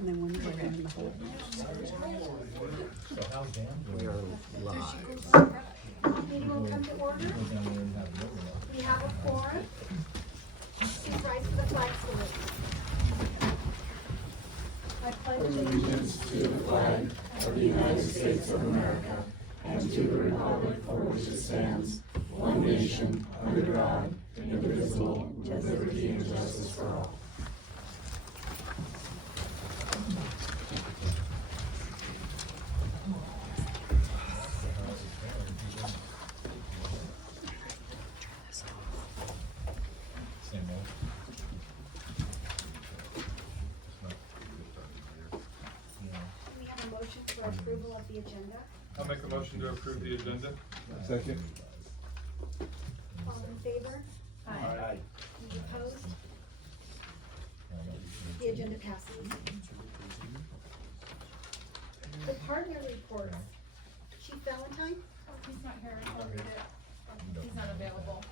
And then one day in the whole. We are live. Meeting will come to order. We have a quorum. Please rise for the flag salute. I pledge allegiance To the flag of the United States of America and to the republic for which it stands, one nation, under God, indivisible, with liberty and justice for all. we have a motion for approval of the agenda. I'll make a motion to approve the agenda. Second. All in favor? Aye. Any opposed? The agenda passes. The partner reports. Chief Valentine? He's not here, I'll read it. He's unavailable.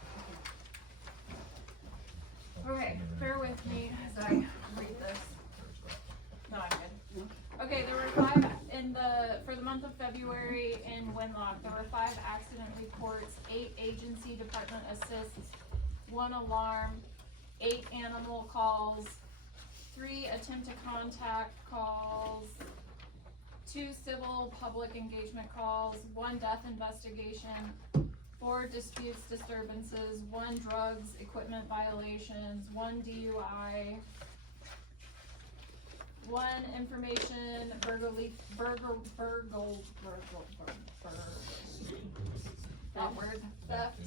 Okay, bear with me as I read this. No, I'm good. Okay, there were 5 for the month of February in Winlock. There were 5 accident reports, 8 agency department assists, 1 alarm, 8 animal calls, 3 attempt to contact calls, 2 civil public engagement calls, 1 death investigation, 4 disputes disturbances, 1 drugs equipment violations, 1 DUI, 1 information theft,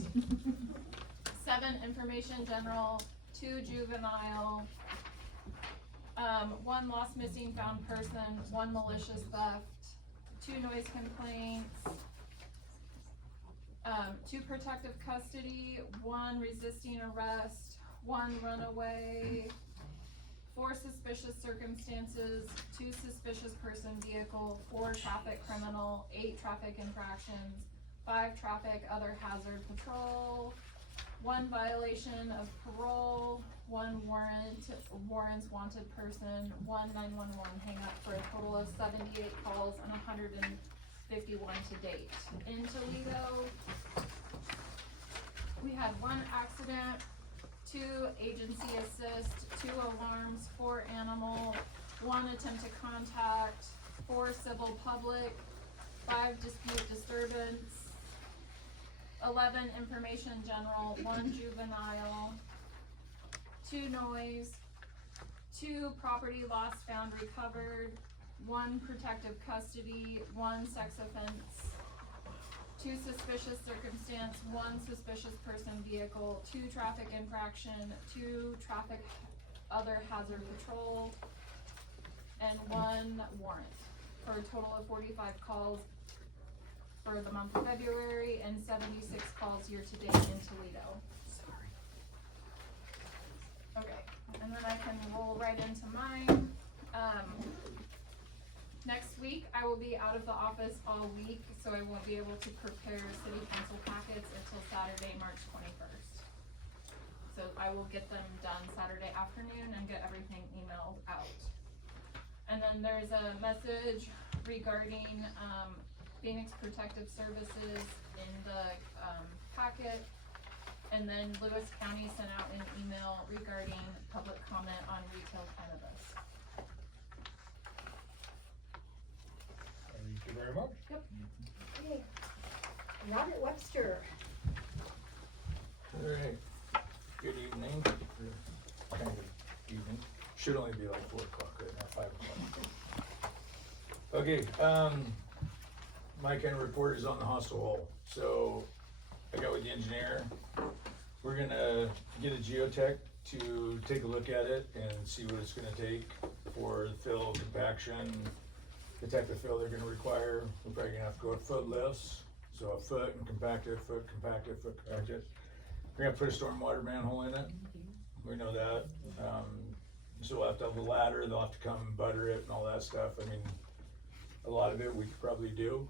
7 information general, 2 juvenile, 1 lost missing found person, 1 malicious theft, 2 noise complaints, 2 protective custody, 1 resisting arrest, 1 runaway, 4 suspicious circumstances, 2 suspicious person vehicle, 4 traffic criminal, 8 traffic infractions, 5 traffic other hazard patrol, 1 violation of parole, 1 warrants wanted person, 1 911 hang up for a total of 78 calls and 151 to date. In Toledo, we had 1 accident, 2 agency assist, 2 alarms, 4 animal, 1 attempt to contact, 4 civil public, 5 dispute disturbance, 11 information general, 1 juvenile, 2 noise, 2 property lost found recovered, 1 protective custody, 1 sex offense, 2 suspicious circumstance, 1 suspicious person vehicle, 2 traffic infraction, 2 traffic other hazard patrol, and 1 warrant, for a total of 45 calls for the month of February and 76 calls year to date in Toledo. Okay, and then I can roll right into mine. Next week, I will be out of the office all week, so I won't be able to prepare city council packets until Saturday, March 21st. So I will get them done Saturday afternoon and get everything emailed out. And then there's a message regarding, Phoenix Protective Services in the, packet. And then Lewis County sent out an email regarding public comment on retail cannabis. Thank you very much. Yep. Okay. Robert Webster. Alright, good evening. Kind of evening, should only be like 4 o'clock right now, 5 o'clock. Okay, my kind of report is on the hostel wall. So I got with the engineer. We're gonna get a geotech to take a look at it and see what it's gonna take for the fill, compaction, the type of fill they're gonna require. We're probably gonna have to go with foot lifts. So a foot and compact it, foot compact it, foot compact it. We're gonna put a stormwater manhole in it. We know that. So we'll have to have a ladder, they'll have to come and butter it and all that stuff. I mean, a lot of it we could probably do.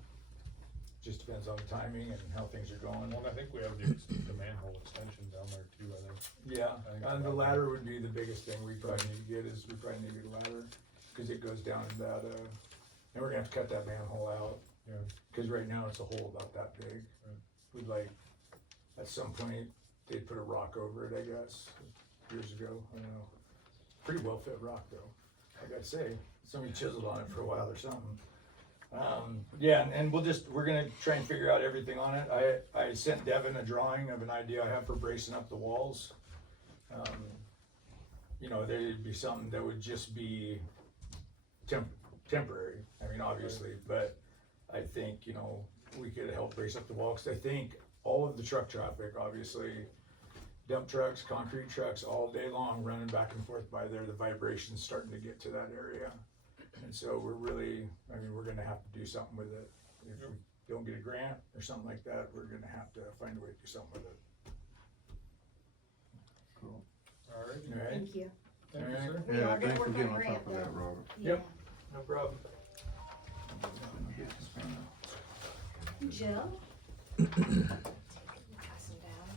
Just depends on the timing and how things are going. Well, I think we have the manhole extension down there too, I think. Yeah, and the ladder would be the biggest thing we probably need to get, is we probably need to get a ladder. cause it goes down in that, and we're gonna have to cut that manhole out. Yeah. Cause right now it's a hole about that big. Right. We'd like, at some point, they'd put a rock over it, I guess, years ago, I don't know. Pretty well fit rock though, I gotta say, somebody chiseled on it for a while or something. Yeah, and we're gonna try and figure out everything on it. I sent Devin a drawing of an idea I have for bracing up the walls. You know, there'd be something that would just be temporary, I mean, obviously, but I think, you know, we could help brace up the wall, 'cause I think all of the truck traffic, obviously, dump trucks, concrete trucks, all day long running back and forth by there, the vibration's starting to get to that area. And so we're really, I mean, we're gonna have to do something with it. If we don't get a grant or something like that, we're gonna have to find a way to do something with it. All right. Alright, Thank you. Thank you, Alright. sir. We Yeah, are gonna thanks for work getting on on grant top of that, though. Robert. Yep. no problem. Jill? Pass them down.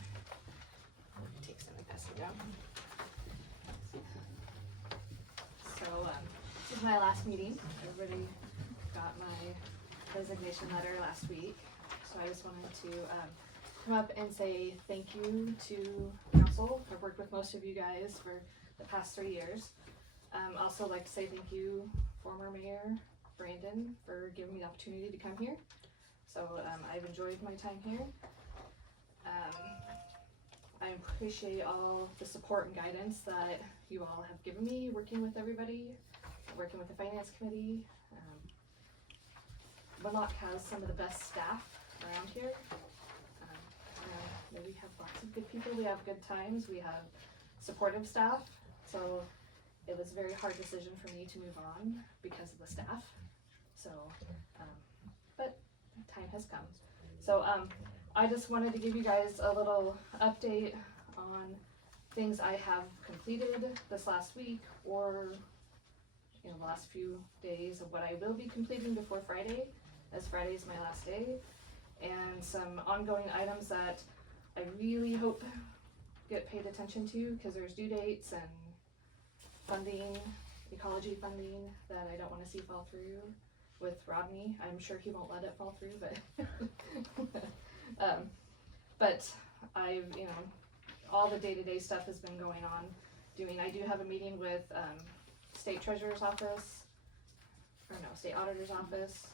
Take some and pass them down. So, this is my last meeting. Everybody got my resignation letter last week. So I just wanted to, come up and say thank you to council. I've worked with most of you guys for the past 3 years. Also like to say thank you, former mayor Brandon, for giving me the opportunity to come here. So I've enjoyed my time here. I appreciate all the support and guidance that you all have given me working with everybody, working with the finance committee. Winlock has some of the best staff around here. We have lots of good people, we have good times, we have supportive staff. So it was a very hard decision for me to move on because of the staff. So, but time has come. So I just wanted to give you guys a little update on things I have completed this last week, or the last few days of what I will be completing before Friday, as Friday is my last day, and some ongoing items that I really hope get paid attention to, because there's due dates and funding, ecology funding, that I don't want to see fall through with Rodney. I'm sure he won't let it fall through, but I've, all the day-to-day stuff has been going on doing. I do have a meeting with state treasurer's office, state auditor's office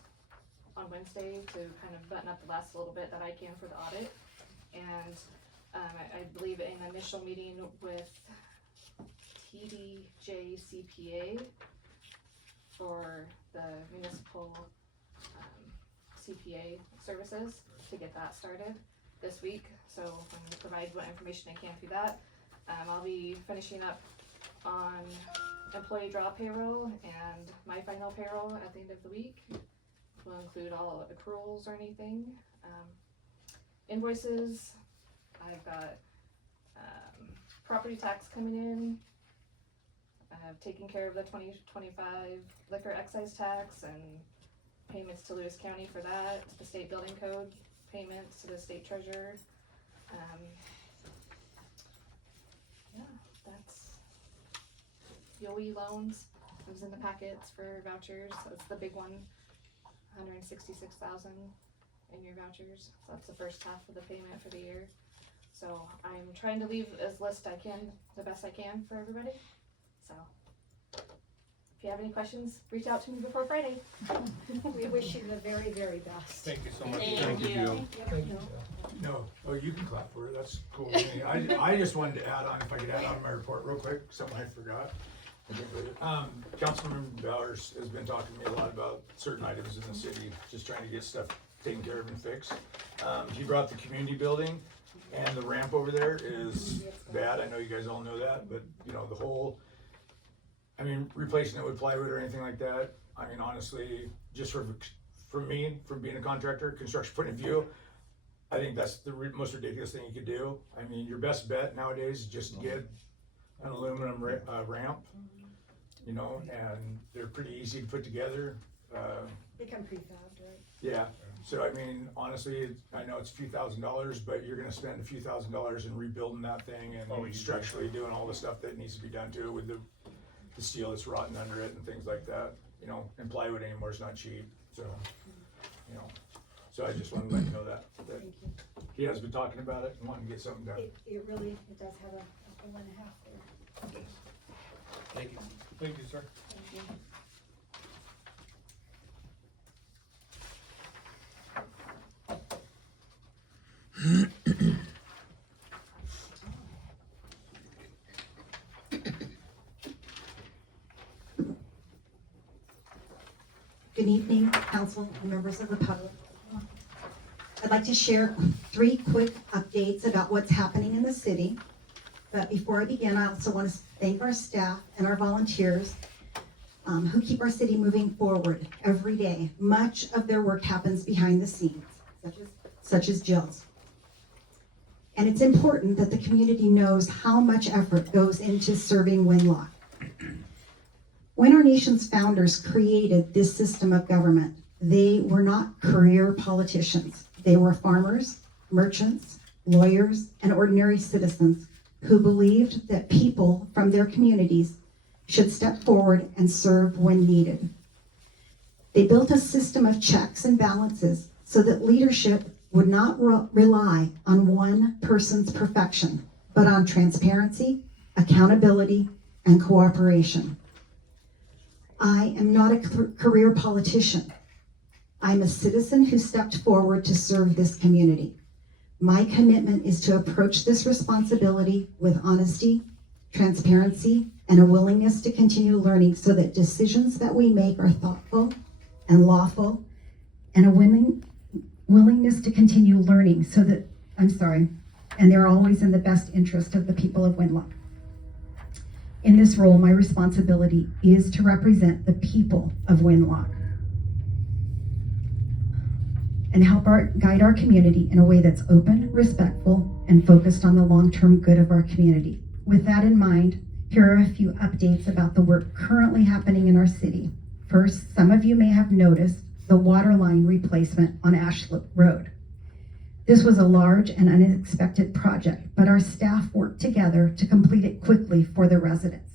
on Wednesday to kind of button up the last little bit that I can for the audit. And I believe an initial meeting with TDJ CPA for the municipal CPA services to get that started this week. So I'm going to provide what information I can through that. I'll be finishing up on employee draw payroll and my final payroll at the end of the week. Will include all accruals or anything. Invoices. I've got property tax coming in. I have taken care of the 2025 liquor excise tax and payments to Lewis County for that, the state building code payments to the state treasurer. Yeah, that's YOE loans. It was in the packets for vouchers. That's the big one, 166,000 in your vouchers. So that's the first half of the payment for the year. So I'm trying to leave as list I can, the best I can for everybody. So if you have any questions, reach out to me before Friday. We wish you the very, very best. Thank you so much. Thank you, Jill. No, oh, you can clap for it, that's cool with me. I just wanted to add on, if I could add on my report real quick, something I forgot. Councilman Bowers has been talking to me a lot about certain items in the city, just trying to get stuff taken care of and fixed. He brought the community building, and the ramp over there is bad, I know you guys all know that, but the whole, replacing it with plywood or anything like that, honestly, just from me, from being a contractor, construction point of view, I think that's the most ridiculous thing you could do. Your best bet nowadays is just get an aluminum ramp, and they're pretty easy to put together. Become prefabbed, right? Yeah, so honestly, I know it's a few $1,000s, but you're gonna spend a few $1,000s in rebuilding that thing and structurally doing all the stuff that needs to be done to it with the steel that's rotten under it and things like that, you know, and plywood anymore is not cheap, so, you know. So I just wanted to let you know that Thank you. he has been talking about it and wanting to get something done. It really, it does have a hole and a half there. Thank you. Thank you, sir. Thank you. Good evening, council and members of the public. I'd like to share 3 quick updates about what's happening in the city. But before I begin, I also want to thank our staff and our volunteers who keep our city moving forward every day. Much of their work happens behind the scenes, such as Jill's. And it's important that the community knows how much effort goes into serving Winlock. When our nation's founders created this system of government, they were not career politicians. They were farmers, merchants, lawyers, and ordinary citizens who believed that people from their communities should step forward and serve when needed. They built a system of checks and balances so that leadership would not rely on one person's perfection, but on transparency, accountability, and cooperation. I am not a career politician. I'm a citizen who stepped forward to serve this community. My commitment is to approach this responsibility with honesty, transparency, and a willingness to continue learning so that decisions that we make are thoughtful and lawful, and a willingness to continue learning so that, and they're always in the best interest of the people of Winlock. In this role, my responsibility is to represent the people of Winlock and help guide our community in a way that's open, respectful, and focused on the long-term good of our community. With that in mind, here are a few updates about the work currently happening in our city. First, some of you may have noticed the water line replacement on Ashlip Road. This was a large and unexpected project, but our staff worked together to complete it quickly for the residents.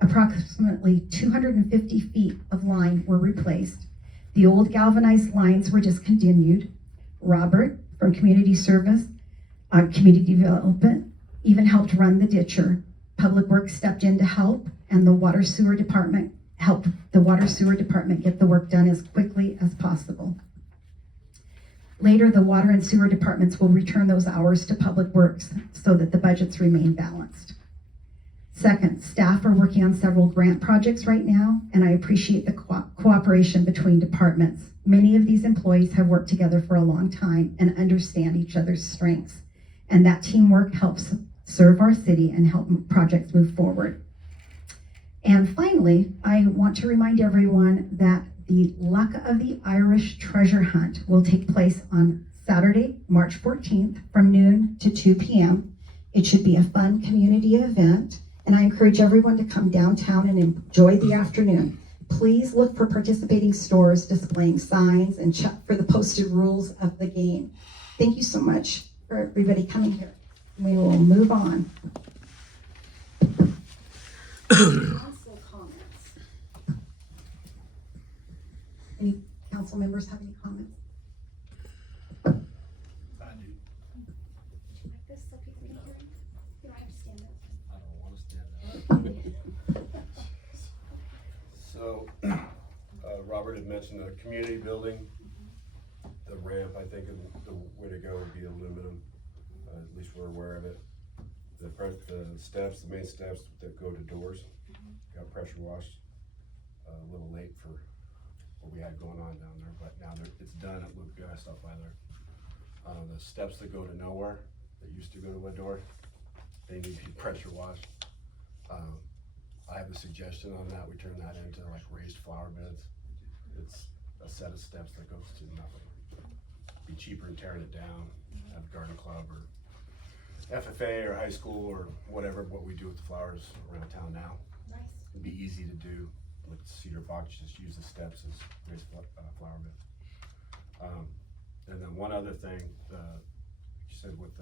Approximately 250 feet of line were replaced. The old galvanized lines were discontinued. Robert from Community Service, Community Development, even helped run the ditcher. Public Works stepped in to help, and the Water Sewer Department helped the Water Sewer Department get the work done as quickly as possible. Later, the Water and Sewer Departments will return those hours to Public Works so that the budgets remain balanced. Second, staff are working on several grant projects right now, and I appreciate the cooperation between departments. Many of these employees have worked together for a long time and understand each other's strengths, and that teamwork helps serve our city and help projects move forward. And finally, I want to remind everyone that the Luck of the Irish Treasure Hunt will take place on Saturday, March 14th from noon to 2 p.m. It should be a fun community event, and I encourage everyone to come downtown and enjoy the afternoon. Please look for participating stores displaying signs and check for the posted rules of the game. Thank you so much for everybody coming here. We will move on. Council comments. Any council members have any comments? Like this so people can hear you? You don't have to stand up. I don't want to stand up. So, Robert had mentioned the community building. The ramp, I think, the way to go would be aluminum. At least we're aware of it. The steps, the main steps that go to doors, got pressure washed. A little late for what we had going on down there, but now it's done. It looked good. I stopped by there. The steps that go to nowhere, that used to go to a door, they need to be pressure washed. I have a suggestion on that. We turn that into like raised flower beds. It's a set of steps that goes to nothing. Be cheaper than tearing it down. Have a garden club or FFA or high school or whatever, what we do with the flowers around town now. Nice. It'd be easy to do with cedar box, just use the steps as raised flower beds. And then one other thing, you said with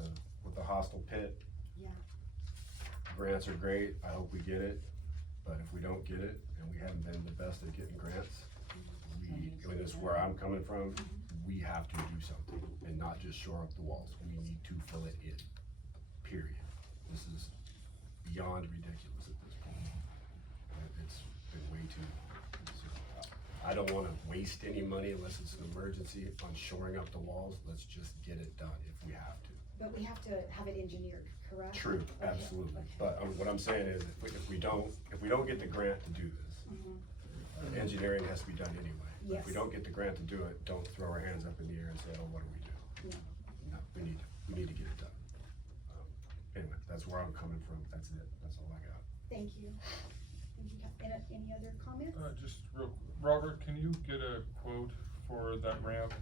the hostel pit. Yeah. Grants are great, I hope we get it, but if we don't don't get it, and we haven't been the best at getting grants, and it's where I'm coming from, we have to do something and not just shore up the walls. We need to fill it in, period. This is beyond ridiculous at this point. It's been way too long. So, I don't wanna waste any money unless it's an emergency on shoring up the walls. Let's just get it done if we have to. But we have to have it engineered, correct? True, Okay, absolutely. okay. But what I'm saying is, if we don't get the grant to do this, engineering has to be done anyway. If we Yes. don't get the grant to do it, don't throw our hands up in the air and say, oh, what do we do? No. No, we need to get it done. Anyway, that's where I'm coming from. That's it. That's all I got. Thank you. Any other comments? Just real, Robert, can you get a quote for that ramp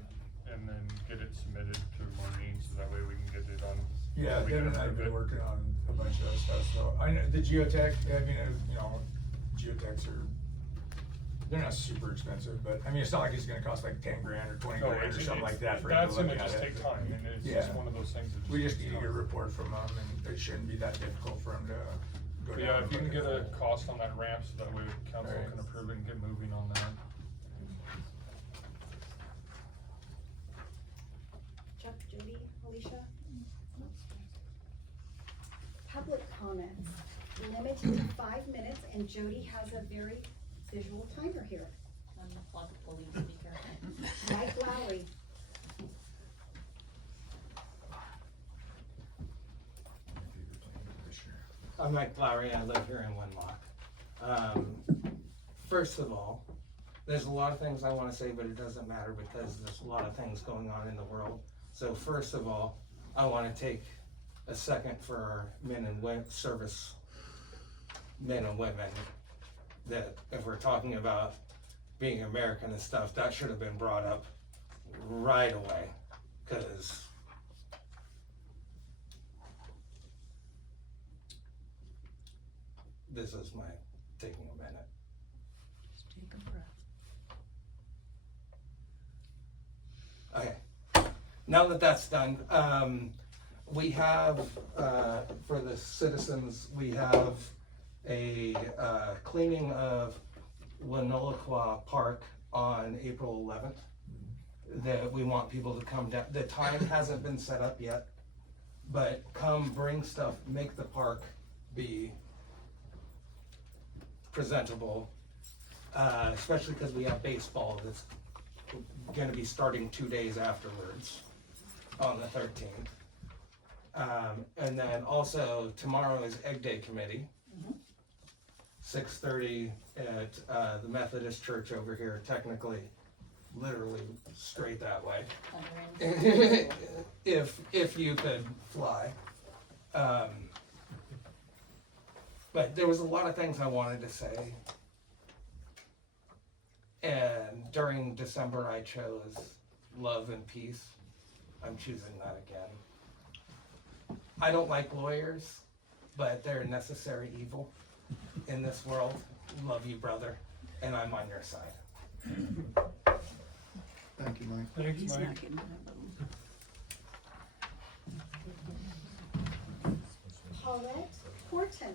and then get it submitted to Maureen so that way we can get it on? Yeah, we Deb can and I have approve been it? working on a bunch of that stuff, so I know the geotech, I mean, geotechs are, they're not super expensive, but I mean, it's not like it's gonna cost like 10 grand or 20 No, grand or it's- something like that for him That's to look gonna at just it. take time, and it's Yeah. just one of those things that just. We just takes need to get a time. report from them, and it shouldn't be that difficult for him to go down. Yeah, and if you look can at get a it. cost on that ramp, so that way council Right. can approve it and get moving on that. Chuck, Jody, Alicia? Public comments, limited to 5 minutes, and Jody has a very visual timer here. I'm the plug police speaker. Mike Lowry. I'm Mike Lowry, I live here in Winlock. First of all, there's a lot of things I wanna say, but it doesn't matter because there's a lot of things going on in the world. So first of all, I wanna take a second for our service men and women, that if we're talking about being American and stuff, that should have been brought up right away, cause this is my taking a minute. Just take a breath. Okay, now that that's done, we have, for the citizens, we have a, cleaning of Winlock Park on April 11th. That we want people to come down, the time hasn't been set up yet, but come bring stuff, make the park be presentable, especially because we have baseball that's gonna be starting 2 days afterwards on the 13th. And then also tomorrow is Egg Day Committee. 6:30 at the Methodist Church over here, technically, literally straight that way. If you could fly. But there was a lot of things I wanted to say. And during December, I chose love and peace. I'm choosing that again. I don't like lawyers, but they're a necessary evil in this world. Love you, brother, and I'm on your side. Thank you, Mike. Thanks, He's Mike. not getting one of them. Paulette Horton.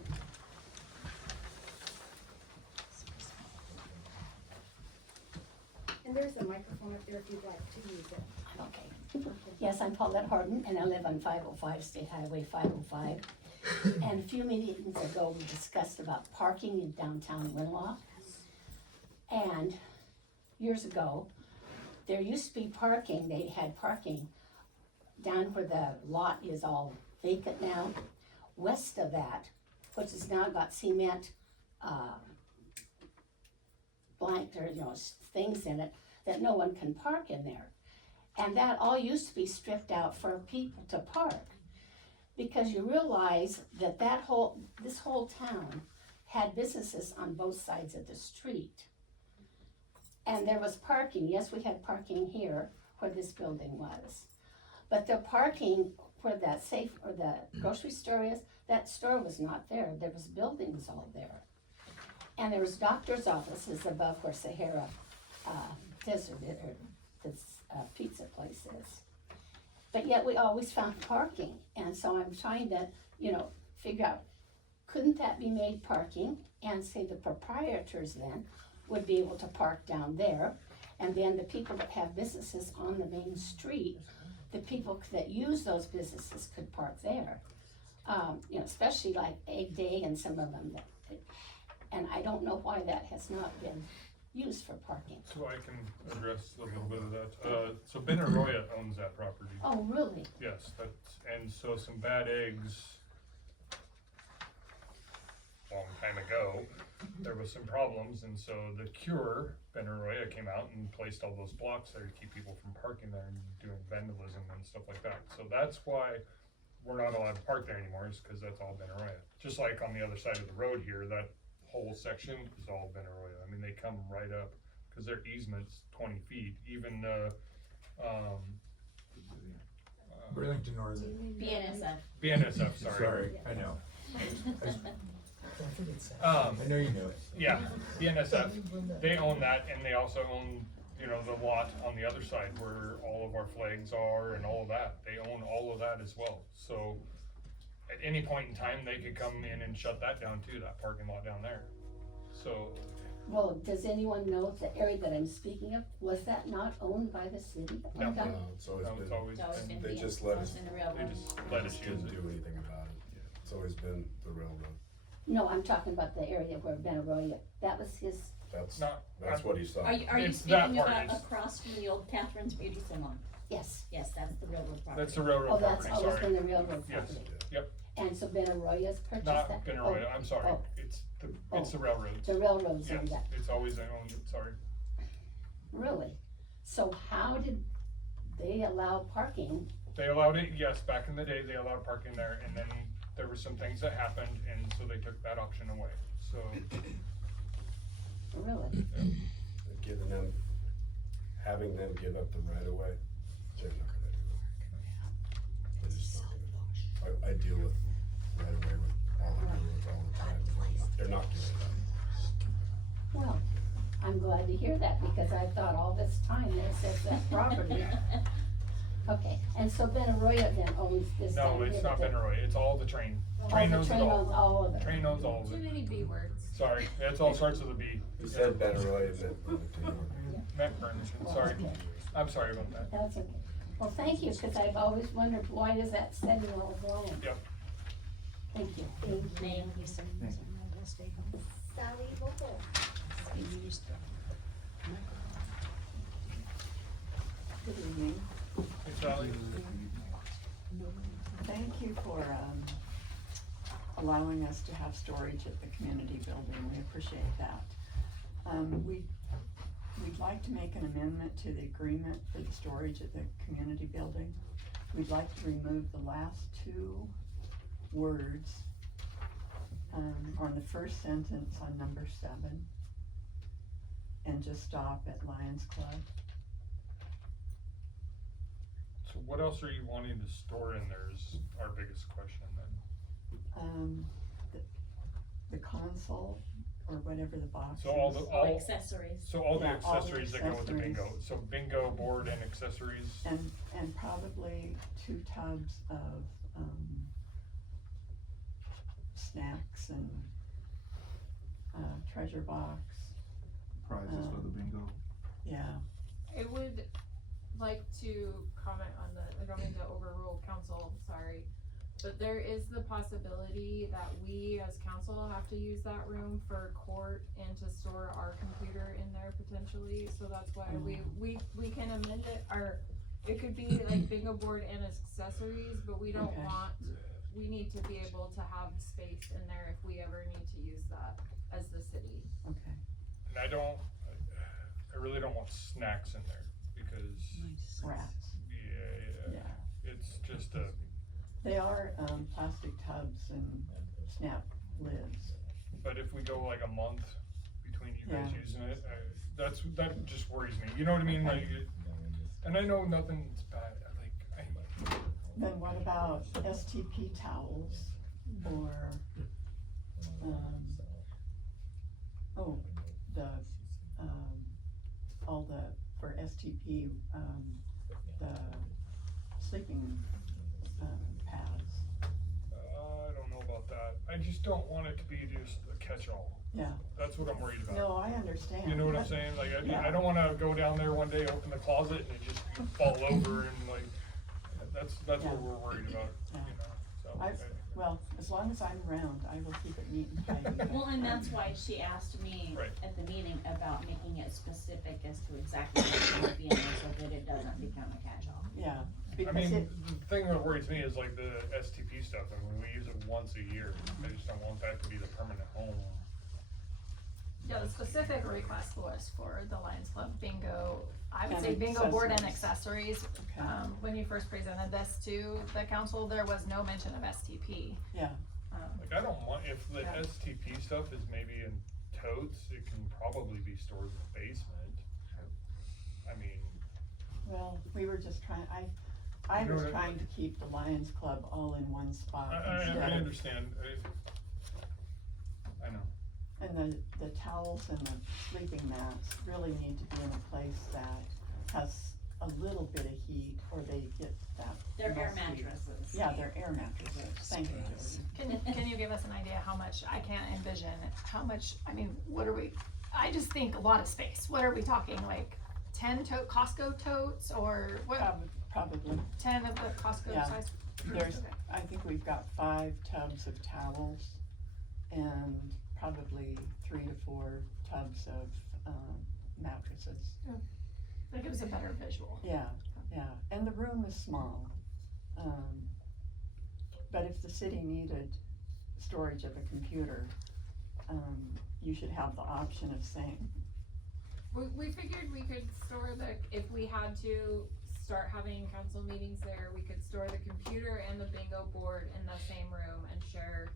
And there's a microphone up there if you'd like to use it. Okay. Yes, I'm Paulette Harden, and I live on 505, State Highway 505. And a few meetings ago, we discussed about parking in downtown Winlock. And years ago, there used to be parking, they had parking down where the lot is all vacant now. West of that, which has now got cement, blank, or, things in it, that no one can park in there. And that all used to be stripped out for people to park. Because you realize that this whole town had businesses on both sides of the street. And there was parking, yes, we had parking here where this building was. But the parking where that safe, or the grocery store is, that store was not there, there was buildings all there. And there was doctor's offices above where Sahara Desert, or this pizza place is. But yet we always found parking, and so I'm trying to, figure out, couldn't that be made parking? and say the proprietors then would be able to park down there. And then the people that have businesses on the main street, the people that use those businesses could park there. You know, especially like Egg Day and some of them. And I don't know why that has not been used for parking. So I can address a little bit of that. So Ben Arroyo owns that property. Oh, really? Yes, that's, and so some bad eggs, long time ago, there was some problems, and so the cure, Ben Arroyo, came out and placed all those blocks there to keep people from parking there and doing vandalism and stuff like that. So that's why we're not allowed to park there anymore, is because that's all Ben Arroyo. Just like on the other side of the road here, that whole section is all Ben Arroyo. I mean, they come right up, because their easement's 20 feet, even, Burlington Northern. BNSF. BNSF, Sorry, I know. Um, I know you know it. yeah, BNSF, they own that, and they also own, you know, the lot on the other side where all of our flags are and all of that. They own all of that as well. So at any point in time, they could come in and shut that down too, that parking lot down there. So, Well, does anyone know the area that I'm speaking of, was that not owned by the city at one No. time? It's always no, it's been, always been, they just let us, they just let us use didn't it. do anything about it. It's always been the railroad. No, I'm talking about the area where Ben Arroyo, that was his, That's Not- what he saw. Are you It's that speaking part, about it's- across from the old Catherine's Beauty Salon? yes. Yes, that's the railroad property. That's the railroad Oh, that's property, always been sorry. the railroad Yes, property. yep, And so Ben Arroyo's purchased that? not Ben Arroyo, I'm sorry. Oh, It's the railroads. the railroads Yes, owned that, it's always owned, sorry. really? So how did they allow parking? They allowed it, yes, back in the day, they allowed parking there, and then there were some things that happened, and so they took that option away, so. Really? Giving them, having them give up the right of way, they're not gonna do it. They're just not gonna. I deal with right of way with all the railroads all the time. They're not doing that. Well, I'm glad to hear that, because I thought all this time it says that property. Okay, and so Ben Arroyo then owns this down No, here? it's not but Ben Arroyo, it's all the train. the- Train Oh, owns the it train owns all. all of it? Train owns all of Too it. many B words. Sorry, it's all sorts of the B. He said Ben Arroyo and then. Matt Burns, sorry. Okay. I'm sorry about that. That's okay. Well, thank you, because I've always wondered, why does that setting all wrong? Yep. Thank you. Name. Sally Vogel. Good evening. Hey, Sally. Thank you for allowing us to have storage at the community building. We appreciate that. We'd like to make an amendment to the agreement for the storage at the community building. We'd like to remove the last two words on the first sentence on number 7 and just stop at Lions Club. So what else are you wanting to store in there is our biggest question then. The console or whatever the box So all is. the, All all, accessories. so all the Yeah, all the accessories that go with the bingo. accessories. So bingo board and accessories. And probably 2 tubs of, snacks and, treasure box, Prizes for the bingo. yeah. I would like to comment on I don't mean to overrule council, sorry. But there is the possibility that we as council have to use that room for court and to store our computer in there potentially. So that's why we can amend it, or it could be like bingo board and accessories, but we don't Okay. want, we need to be able to have space in there if we ever need to use that as the city. Okay. And I really don't want snacks in there because, Rats. yeah, Yeah. it's just a, They are, plastic tubs and snap lids. but if we go like a month between you guys Yeah. using it, that just worries me. You know what I mean? Like, and I know nothing's bad, Then what about STP towels or, all the, for STP, the sleeping, pads. I don't know about that. I just don't want it to be just a catch-all. Yeah, That's what I'm worried about. no, I understand. You know what I'm but- saying? Like, Yeah. I don't wanna go down there one day, open the closet, and it just fall over, and like, that's Yeah. what we're worried about, you Yeah. know, so. Well, as long as I'm around, I will keep it neat and tidy. Well, and that's why she asked me Right. at the meeting about making it specific as to exactly what's gonna be in there so that it doesn't become a catch-all. Yeah, I because mean, it, the thing that worries me is like the STP stuff, I mean, we use it once a year, I just don't want that to be the permanent home. Yeah, the specific request was for the Lions Club bingo, I would And say bingo board and accessories. accessories. Okay. When you first presented this to the council, there was no mention of STP. yeah, Like, I don't want, if the Yeah. STP stuff is maybe in totes, it can probably be stored in the basement. I mean, well, we were just trying, I You know was what I- trying to keep the Lions Club all in one spot I instead of. understand, I know. And the towels and the sleeping mats really need to be in a place that has a little bit of heat, or they get that. They're air musty- mattresses. Yeah, they're air mattresses, thank you, Jody. Can you give us an idea how much, I can't envision, how much, I mean, what are we, I just think a lot of space, what are we talking, like 10 Costco totes, or what, Probably, 10 of the Costco Yeah. size? there's, Okay. I think we've got 5 tubs of towels and probably 3 to 4 tubs of, mattresses. That gives a better visual. Yeah, and the room is small. But if the city needed storage of a computer, you should have the option of saying, We figured we could store if we had to start having council meetings there, we could store the computer and the bingo board in the same room and share.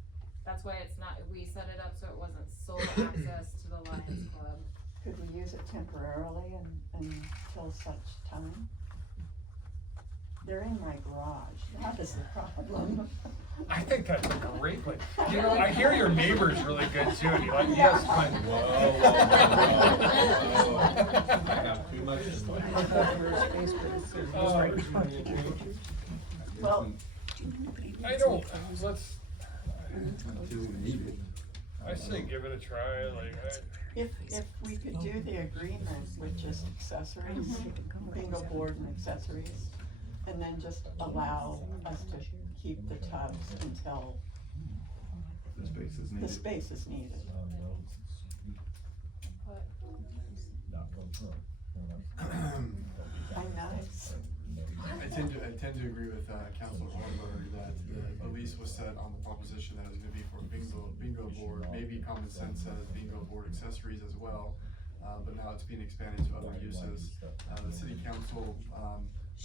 That's why it's not, we set it up so it wasn't sole access to the Lions Club. could we use it temporarily until such time? They're in my garage, that is the problem. I think that's a great place. You know, I hear your neighbor's really good too. You like, yes, Clint. I got too much. Well, I don't, let's, Until we need it. I say give it a try, like, if we could do the agreement with just accessories, bingo board and accessories, and then just allow us to keep the tubs until The space is the needed. space is needed. I'm nice. I tend to agree with Councilor Hornberger that the lease was set on the proposition that it was gonna be for bingo board, maybe common sense says bingo board accessories as well. But now it's being expanded to other uses. The city council,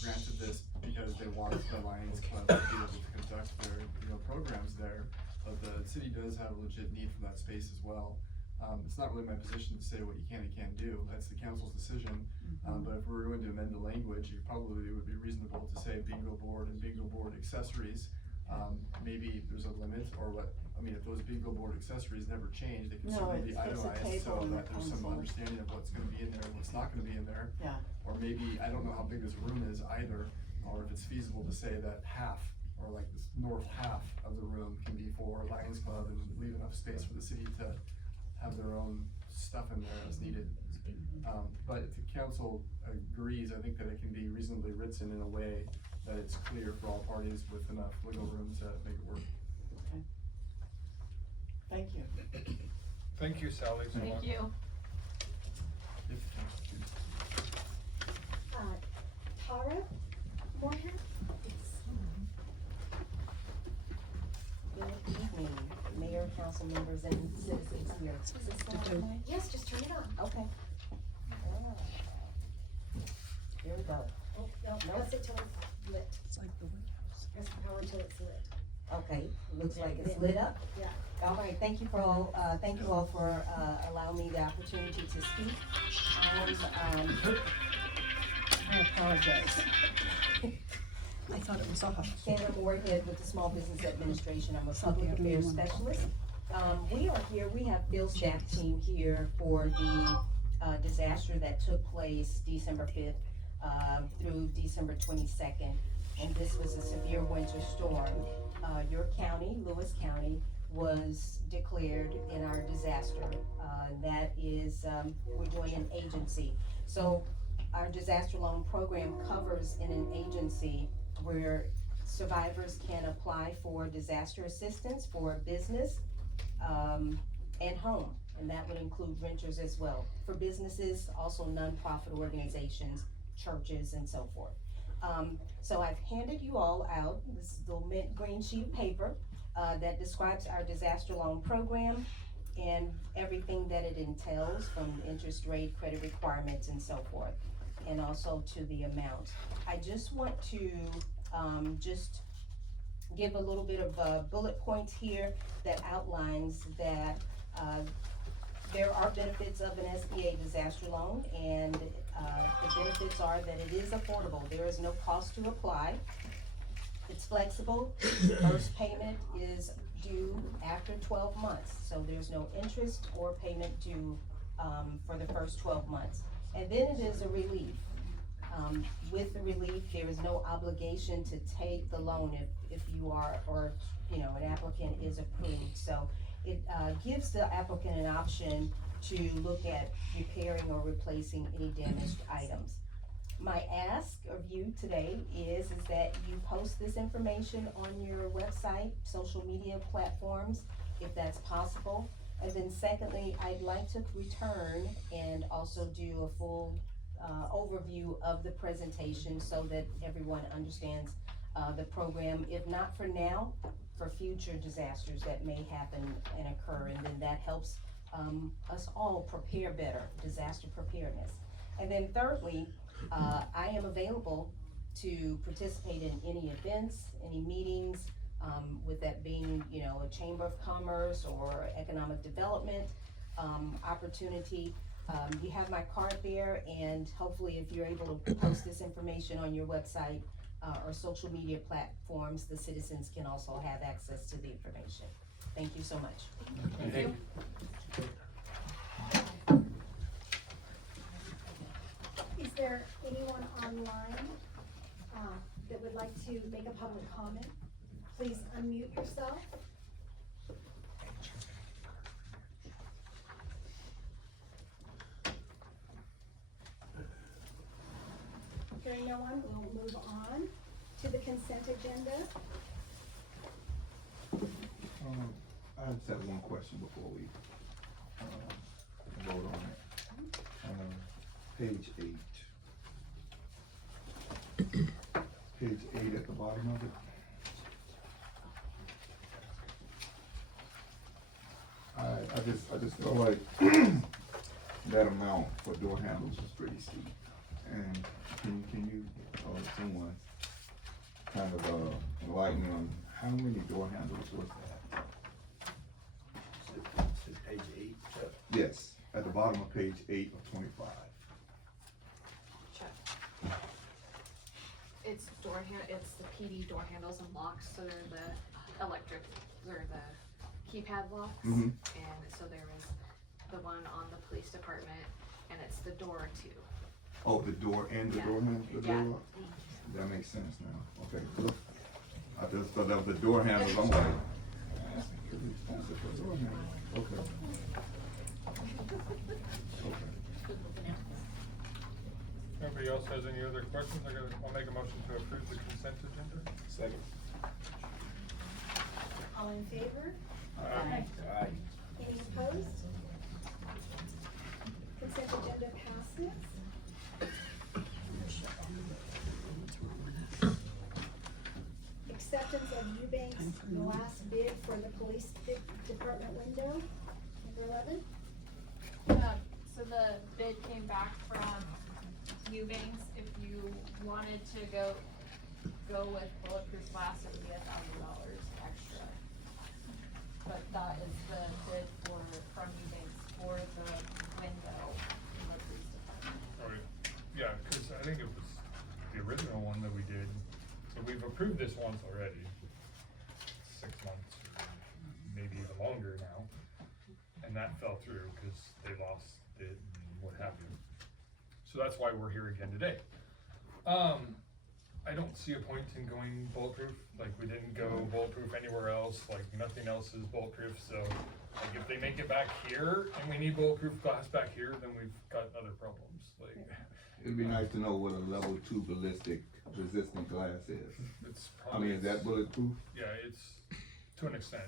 granted this because they wanted the Lions Club to be able to conduct their, programs there. But the city does have a legit need for that space as well. It's not really my position to say what you can and can't do, that's the council's decision. But if we were going to amend the language, it would be reasonable to say bingo board and bingo board accessories. Maybe there's a limit, or if those bingo board accessories never change, they can No, certainly be it's a itemized table so in the that there's some console. understanding of what's gonna be in there and what's not gonna be in there. Yeah. Or maybe, I don't know how big this room is either, or if it's feasible to say that half, or like this north half of the room can be for Lions Club and leave enough space for the city to have their own stuff in there as needed. But if the council agrees, I think that it can be reasonably written in a way that it's clear for all parties with enough wiggle room to make it work. Thank you. thank you, Sally, so much. Thank you. If the council agrees. Tara Moorhead? Good evening, Mayor, council members, and citizens here. Yes, just turn it on. Okay. Here we go. Oh, no, press it till it's lit. It's like the White House. Press the power till it's lit. Okay, looks like it's lit up. Yeah. All right, thank you all for allowing me the opportunity to speak. I apologize. I thought it was off. Sandra Moorhead with the Small Business Administration. I'm a public affairs specialist. We are here, we have Field staff team here for the disaster that took place December 5th through December 22nd. And this was a severe winter storm. Your county, Lewis County, was declared in our disaster. That is, we're doing an agency. So our disaster loan program covers in an agency where survivors can apply for disaster assistance for business and home, and that would include renters as well. For businesses, also nonprofit organizations, churches, and so forth. So I've handed you all out this little mint green sheet of paper that describes our disaster loan program and everything that it entails, from interest rate, credit requirements, and so forth, and also to the amount. I just want to just give a little bit of bullet points here that outlines that there are benefits of an SBA disaster loan, and the benefits are that it is affordable. There is no cost to apply. It's flexible. First payment is due after 12 months, so there's no interest or payment due for the first 12 months. And then it is a relief. With the relief, there is no obligation to take the loan if you are, or an applicant is approved. So it gives the applicant an option to look at repairing or replacing any damaged items. My ask of you today is that you post this information on your website, social media platforms, if that's possible. And then secondly, I'd like to return and also do a full overview of the presentation so that everyone understands the program, if not for now, for future disasters that may happen and occur, and then that helps us all prepare better, disaster preparedness. And then thirdly, I am available to participate in any events, any meetings, with that being, a Chamber of Commerce or economic development opportunity. You have my card there, and hopefully if you're able to post this information on your website or social media platforms, the citizens can also have access to the information. Thank you so much. Thank you. Is there anyone online that would like to make a public comment? Please unmute yourself. Hearing no one, we'll move on to the consent agenda. I just have one question before we vote on it. Page 8. Page 8 at the bottom of it. I just feel like that amount for door handles was pretty steep. And can you, someone kind of enlighten me on how many door handles was that? Page 8. Yes, at the bottom of page 8 of 25. Check. It's it's the PD door handles and locks, so they're the electric, they're the keypad locks. Mm-hmm. And so there is the one on the police department, and it's the door too. Oh, the door and the Yeah. door handle, the Yeah. door lock? That makes sense now. Okay, good. I just thought that was the door handles, I'm like, that's pretty expensive for door handles. Okay. Nobody else has any other questions? I'll make a motion to approve the consent agenda. Second. All in favor? Aye. Any opposed? Consent agenda passes. Acceptance of Eubank's last bid for the police department window, number 11. So the bid came back from Eubanks. If you wanted to go with bulletproof glass, it would be $1,000 extra. But that is the bid from Eubanks for the window in the police department. Okay. Yeah, cause I think it was the original one that we did, so we've approved this once already. 6 months, maybe even longer now, and that fell through because they lost it and what have you. So that's why we're here again today. I don't see a point in going bulletproof, like, we didn't go bulletproof anywhere else, like, nothing else is bulletproof, so, like, if they make it back here, and we need bulletproof glass back here, then we've got other problems, like, It'd be nice to know what a level 2 ballistic resistant glass is. it's I probably. mean, is that bulletproof? Yeah, it's, to an extent,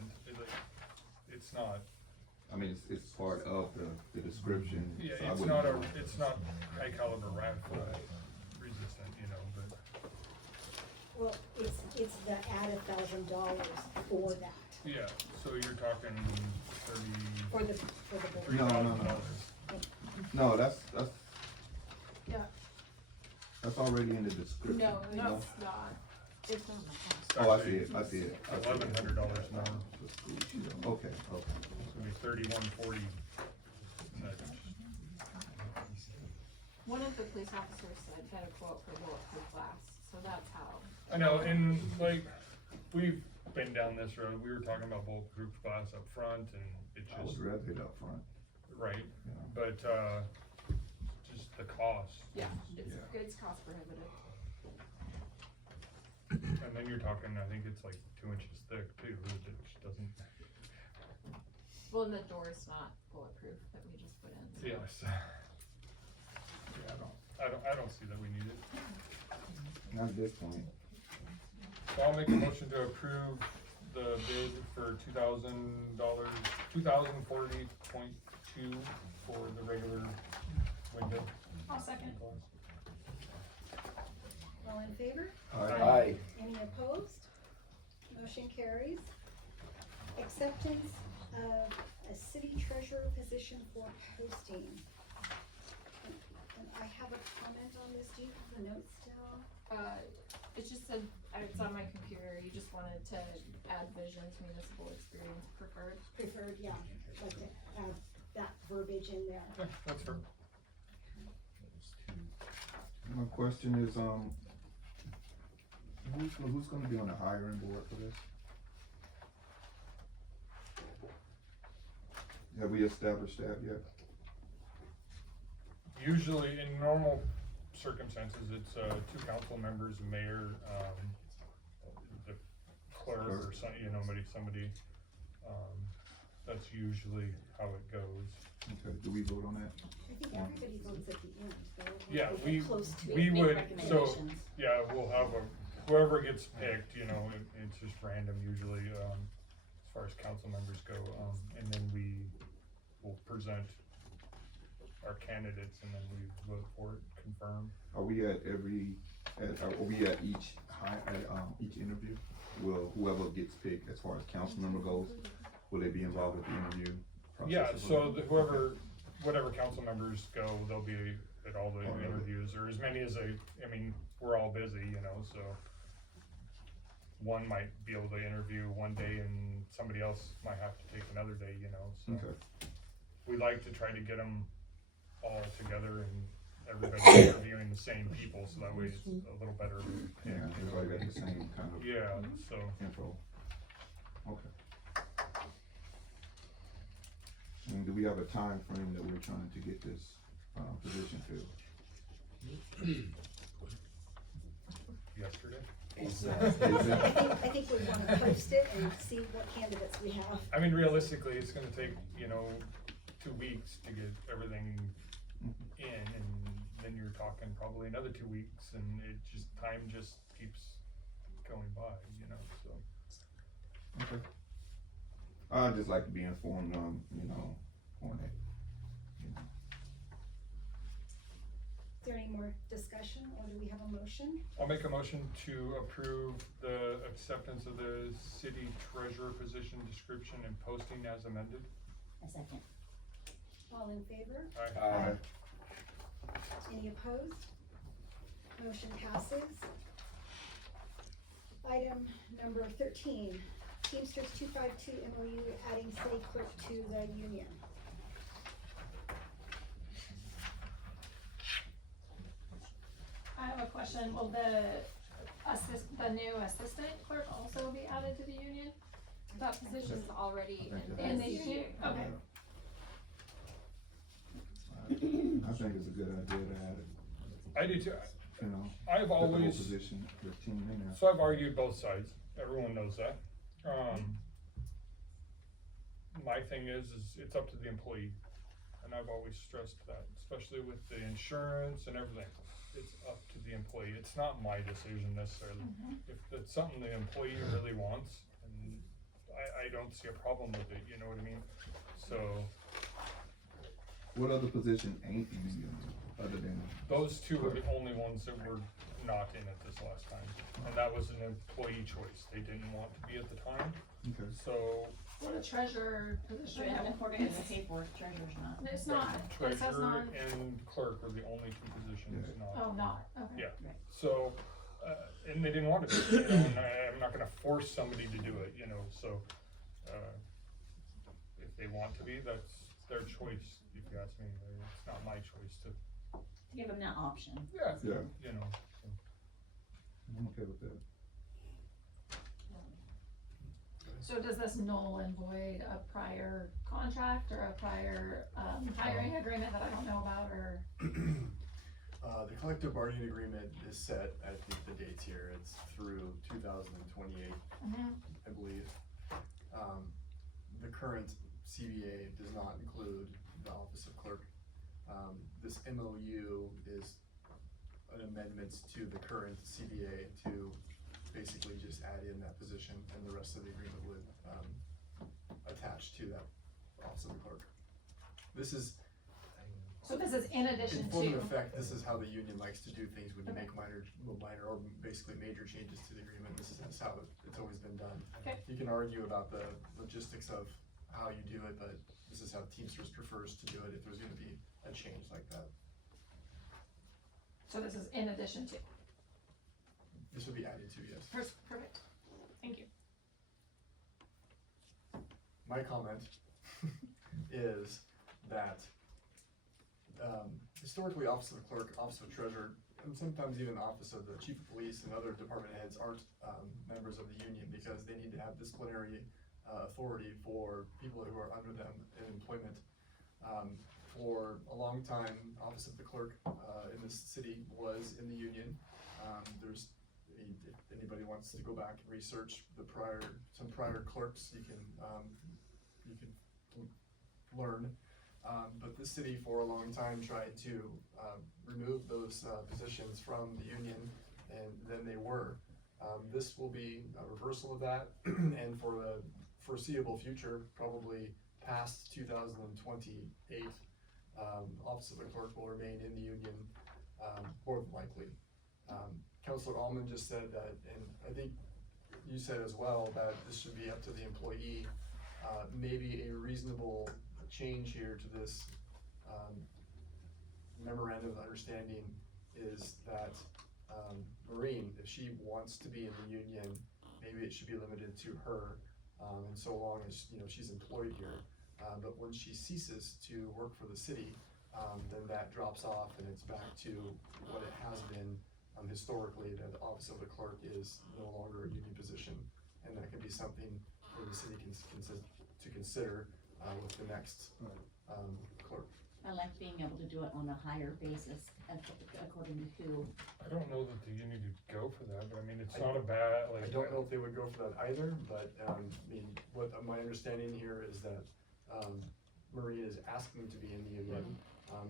it's not, I mean, it's part of the description. yeah, so I it's wouldn't- not it's not high caliber rifle resistant, you know, but, Well, it's the add $1,000 for that, yeah, so you're talking for the bullet. No, no, no. No, that's Yeah. that's already in the description. No, you it's know? not. It's not. Oh, I see it, I see it. I see it. $1,100 more. Okay, okay. It's gonna be 3140. One of the police officers said get a quote for bulletproof glass, so that's how. I know, and like, we've been down this road, we were talking about bulletproof glass up front, and it I would just, rather it up front. right, Yeah. but, just the cost. Yeah, Yeah. it's cost prohibitive. And then you're talking, I think it's like 2 inches thick too, which doesn't, Well, and the door's not bulletproof that we just put in. So. yes. Yeah, I don't see that we need it. Not at this point. So I'll make a motion to approve the bid for $2,000, $2,040.2 for the regular window. I'll second. All in favor? Aye. Any opposed? Motion carries. Acceptance of a city treasurer position for posting. And I have a comment on this, do you have the notes still? It just said, it's on my computer, you just wanted to add Vision's municipal experience preferred. Preferred, yeah, like to have that verbiage in there. Yeah, that's her. My question is, who's gonna be on the hiring board for this? Have we established that yet? Usually, in normal circumstances, it's 2 council members, the mayor, the clerk, or some, you know, somebody. That's usually how it goes. Okay, do we vote on that? I think everybody votes at the end, though. Yeah, Like, we close to it. would, so, recommendations. yeah, we'll have whoever gets picked, you know, it's just random usually, as far as council members go, and then we will present our candidates, and then we vote for it, confirm. Are we at each interview? Will whoever gets picked as far as council member goes, will they be involved with the interview process? Yeah, as so well? whatever council members go, they'll be at all the interviews, or as many as I mean, we're all busy, you know, so. One might be able to interview one day and somebody else might have to take another day, you know, so. Okay. We like to try to get them all together and everybody interviewing the same people, so that way it's a little better. Yeah, everybody got the same kind of Yeah, so, info. Okay. And do we have a time frame that we're trying to get this position filled? yesterday. I think we wanna post it and see what candidates we have. I mean, realistically, it's gonna take, you know, 2 weeks to get everything in, and then you're talking probably another 2 weeks, and time just keeps going by, you know, so. Okay. I'd just like to be informed on, you know, on it. Is there any more discussion, or do we have a motion? I'll make a motion to approve the acceptance of the city treasurer position description and posting as amended. A second. All in favor? Aye. Any opposed? Motion passes. Item number 13, Teamsters 252 MOU adding city clerk to the union. I have a question, will the new assistant clerk also be added to the union? That position's already in the union, okay. I think it's a good idea to add it. I do too. you know, I've the whole always, position, the team in there. so I've argued both sides, everyone knows that. My thing is it's up to the employee, and I've always stressed that, especially with the insurance and everything. It's up to the employee, it's not my decision necessarily. If it's something the employee really wants, and I don't see a problem with it, you know what I mean? So, What other position ain't in the union, other than, those two are the only ones that were not in it this last time, and that was an employee choice, they didn't want to be at the time, okay, so. What a treasurer position. And according to the paperwork, treasurer's not. It's not, it says Treasurer not, and clerk are the only two positions Yeah. not. oh, not, okay. Yeah, so, and they didn't want to do it, you know, and I'm not gonna force somebody to do it, you know, so, if they want to be, that's their choice, if you ask me, it's not my choice to, Give them that option. yeah, yeah, you know. I'm okay with that. So does this null and void a prior contract or a prior, hiring agreement that I don't know about, or? The collective bargaining agreement is set, I think the date's here, it's through 2028, I believe. The current CBA does not include the office of clerk. This MOU is an amendment to the current CBA to basically just add in that position, and the rest of the agreement would, attach to that office of the clerk. This is, So this is in addition in form to, of effect, this is how the union likes to do things when you make minor or basically major changes to the agreement. This is how it's always been done. Okay. You can argue about the logistics of how you do it, but this is how Teamsters prefers to do it if there's gonna be a change like that. so this is in addition to, This would be added to, yes. perfect, thank you. My comment is that, historically, Office of the Clerk, Office of the Treasurer, and sometimes even Office of the Chief of Police and other department heads aren't, members of the union because they need to have disciplinary, authority for people who are under them in employment. For a long time, Office of the Clerk, in this city was in the union. There's, if anybody wants to go back and research some prior clerks, you can learn. But the city for a long time tried to, remove those, positions from the union, and then they were. This will be a reversal of that, and for the foreseeable future, probably past 2028, Office of the Clerk will remain in the union, more than likely. Councilor Allman just said that, and I think you said as well, that this should be up to the employee. Maybe a reasonable change here to this, memorandum of understanding is that, Maureen, if she wants to be in the union, maybe it should be limited to her, and so long as, you know, she's employed here. But when she ceases to work for the city, then that drops off and it's back to what it has been, historically, that the office of the clerk is no longer a union position. And that can be something for the city to consider, with the next, clerk. I like being able to do it on a higher basis according to. I don't know that the union would go for that, but I mean, it's not a bad, like. I don't know if they would go for that either, but, I mean, what my understanding here is that, Marie is asking to be in the union.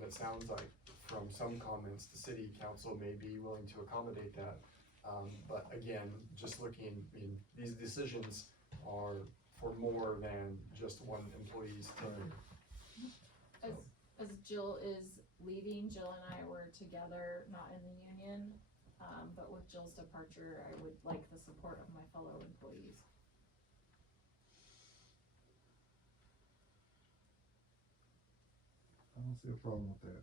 It sounds like from some comments, the city council may be willing to accommodate that. But again, just looking, I mean, these decisions are for more than just one employee's tenure. As Jill is leaving, Jill and I were together, not in the union, but with Jill's departure, I would like the support of my fellow employees. I don't see a problem with that.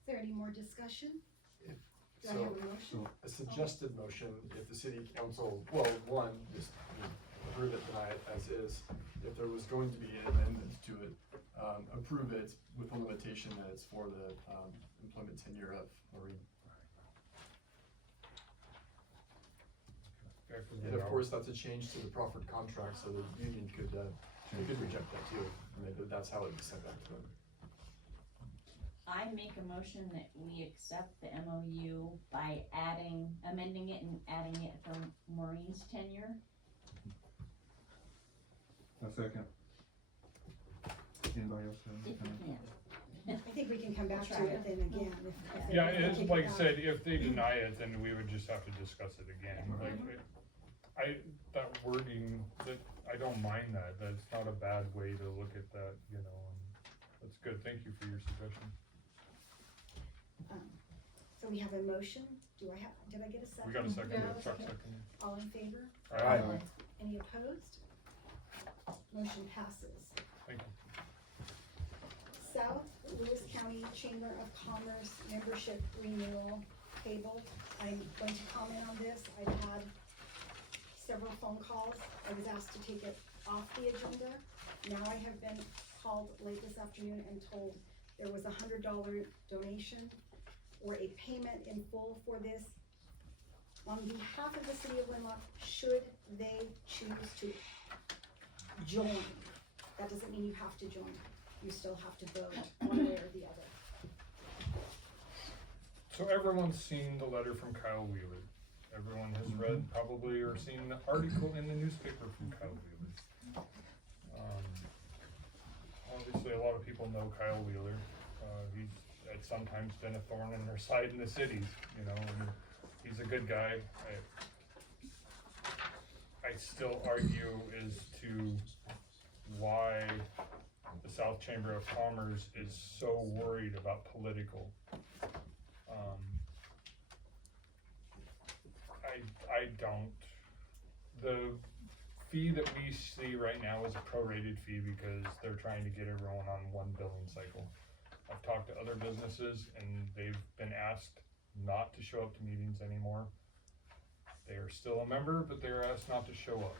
Is there any more discussion? Do I So, have a motion? a suggested motion, if the city council, well, one, just, approve it, deny it as is. If there was going to be an amendment to it, approve it with the limitation that it's for the, employment tenure of Maureen. And of course, that's a change to the proffered contract, so the union could, they could reject that too, and that's how it was sent back to them. I make a motion that we accept the MOU by amending it and adding it for Maureen's tenure. A second. Anybody else have If you anything? can. I think we can come back We'll to try it it. then again, if they Yeah, want to it's kick like I back. said, if they deny it, then we would just have to discuss it again, like, that wording, that, I don't mind that, that's not a bad way to look at that, you know, and that's good, thank you for your suggestion. So we have a motion, did I get a second? We got a second, Yeah, Chuck okay. second. All in favor? Alright, Any opposed? Motion passes. thank you. South Lewis County Chamber of Commerce membership renewal table. I'm going to comment on this. I've had several phone calls. I was asked to take it off the agenda. Now I have been called late this afternoon and told there was $100 donation or a payment in full for this. On behalf of the city of Winlock, should they choose to join, that doesn't mean you have to join. You still have to vote one way or the other. So everyone's seen the letter from Kyle Wheeler. Everyone has read probably or seen the article in the newspaper from Kyle Wheeler. Obviously, a lot of people know Kyle Wheeler. He's sometimes been a thorn in their side in the cities, you know, and he's a good guy. I still argue as to why the South Chamber of Commerce is so worried about political. I don't. The fee that we see right now is a prorated fee because they're trying to get everyone on one billing cycle. I've talked to other businesses and they've been asked not to show up to meetings anymore. They are still a member, but they're asked not to show up.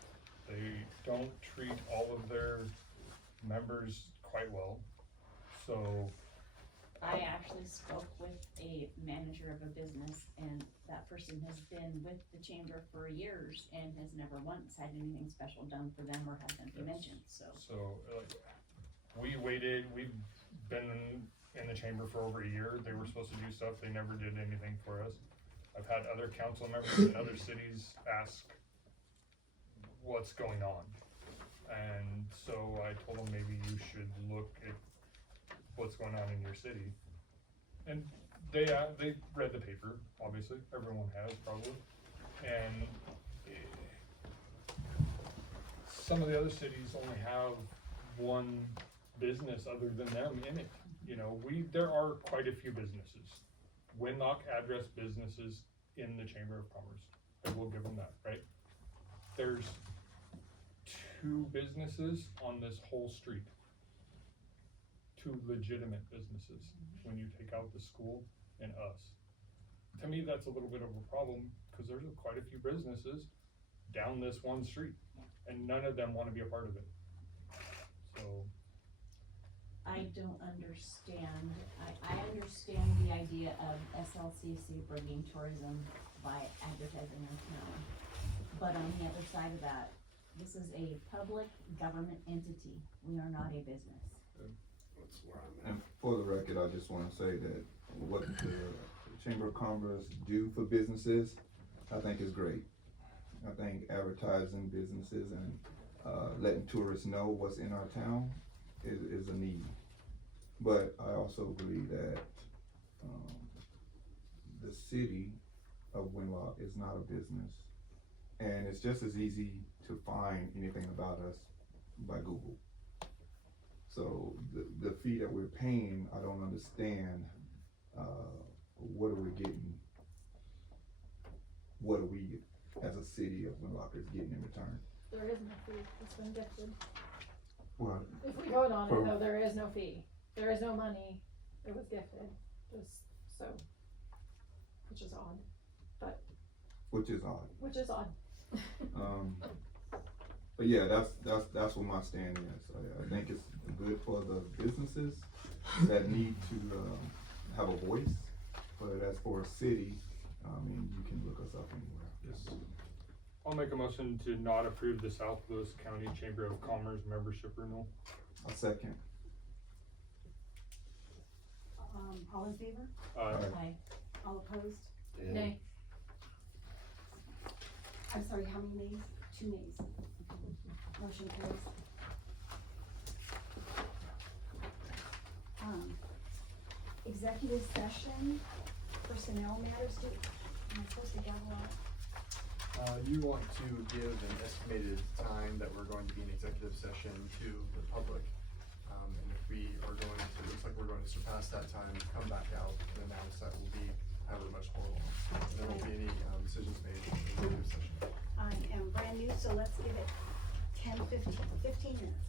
They don't treat all of their members quite well. So I actually spoke with a manager of a business, and that person has been with the chamber for years and has never once had anything special done for them or had them be mentioned, so. like, we waited, we've been in the chamber for over a year. They were supposed to do stuff, they never did anything for us. I've had other council members in other cities ask what's going on. And so I told them maybe you should look at what's going on in your city. And they read the paper, obviously, everyone has probably. And some of the other cities only have one business other than them in it. You know, there are quite a few businesses. Winlock address businesses in the Chamber of Commerce. I will give them that, right? There's 2 businesses on this whole street. 2 legitimate businesses when you take out the school and us. To me, that's a little bit of a problem because there's quite a few businesses down this one street and none of them want to be a part of it. So I don't understand, I understand the idea of SLCC bringing tourism by advertising our town. But on the other side of that, this is a public government entity, we are not a business. That's where I'm at. And for the record, I just wanna say that what the Chamber of Commerce do for businesses, I think is great. I think advertising businesses and, letting tourists know what's in our town is a need. But I also believe that, the city of Winlock is not a business. And it's just as easy to find anything about us by Google. So the fee that we're paying, I don't understand, what are we getting? What are we, as a city of Winlockers, getting in return? There is no fee, it's been gifted. Well, If we vote on For- it, though, there is no fee, there is no money, it was gifted, just so, which is odd, which is odd. which is odd. But yeah, that's what my stand is. I think it's good for the businesses that need to, have a voice. But as for a city, I mean, you can look us up anywhere. yes. I'll make a motion to not approve the South Lewis County Chamber of Commerce membership renewal. A second. All in favor? Aye. All opposed? Nay. I'm sorry, how many nays? 2 nays. Motion carries. Executive session, personnel matters, am I supposed to gavel out? You want to give an estimated time that we're going to be in executive session to the public. And if we are going to, looks like we're going to surpass that time, come back out and announce that we'll be however much more long. And there won't be any, decisions made in the executive session. I am brand new, so let's give it 15 minutes.